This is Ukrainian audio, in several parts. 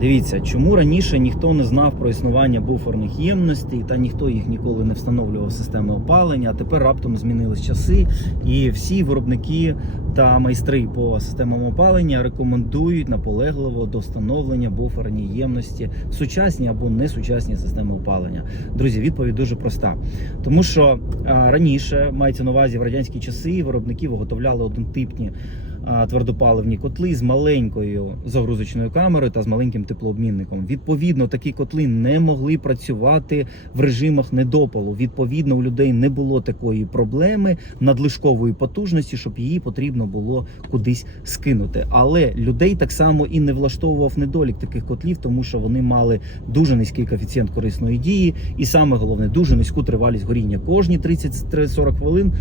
Дивіться, чому раніше ніхто не знав про існування буферних ємностей, та ніхто їх ніколи не встановлював системи опалення. А тепер раптом змінились часи, і всі виробники та майстри по системам опалення рекомендують наполегливо до встановлення буферної ємності в сучасні або несучасні системи опалення. Друзі, відповідь дуже проста, тому що раніше мається на увазі в радянські часи виробники виготовляли однотипні твердопаливні котли з маленькою загрузочною камерою та з маленьким теплообмінником. Відповідно, такі котли не могли працювати в режимах недопалу. Відповідно, у людей не було такої проблеми надлишкової потужності, щоб її потрібно було кудись скинути. Але людей так само і не влаштовував недолік таких котлів, тому що вони мали дуже низький коефіцієнт корисної дії, і саме головне дуже низьку тривалість горіння. Кожні 30-40 хвилин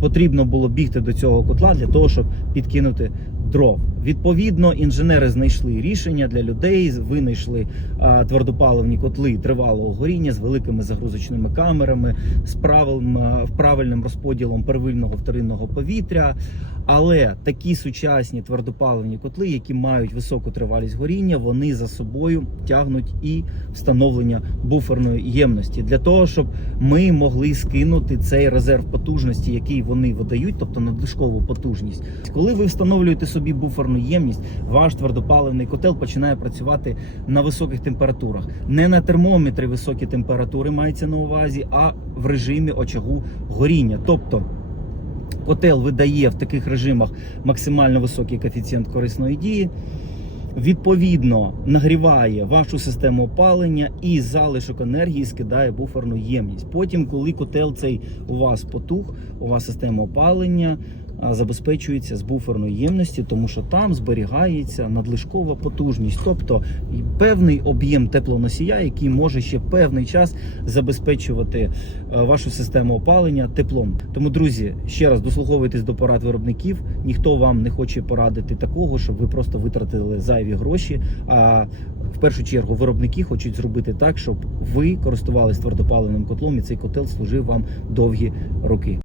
потрібно було бігти до цього котла для того, щоб підкинути бути дров. Відповідно, інженери знайшли рішення для людей, винайшли а, твердопаливні котли тривалого горіння з великими загрузочними камерами, з правильним, правильним розподілом первинного вторинного повітря. Але такі сучасні твердопаливні котли, які мають високу тривалість горіння, вони за собою тягнуть і встановлення буферної ємності для того, щоб ми могли скинути цей резерв потужності, який вони видають, тобто надлишкову потужність. Коли ви встановлюєте собі буферну ємність, ваш твердопаливний котел починає працювати на високих температурах. Не на термометрі високі температури мається на увазі, а в режимі очагу горіння. Тобто котел видає в таких режимах максимально високий коефіцієнт корисної дії. Відповідно, нагріває вашу систему опалення і залишок енергії скидає буферну ємність. Потім, коли котел цей у вас потух, у вас система опалення забезпечується з буферної ємності, тому що там зберігається надлишкова потужність, тобто певний об'єм теплоносія, який може ще певний час забезпечувати е, вашу систему опалення теплом. Тому, друзі, ще раз дослуховуйтесь до порад виробників. Ніхто вам не хоче порадити такого, щоб ви просто витратили зайві гроші. А в першу чергу виробники хочуть зробити так, щоб ви користувались твердопаливним котлом, і цей котел служив вам довгі роки.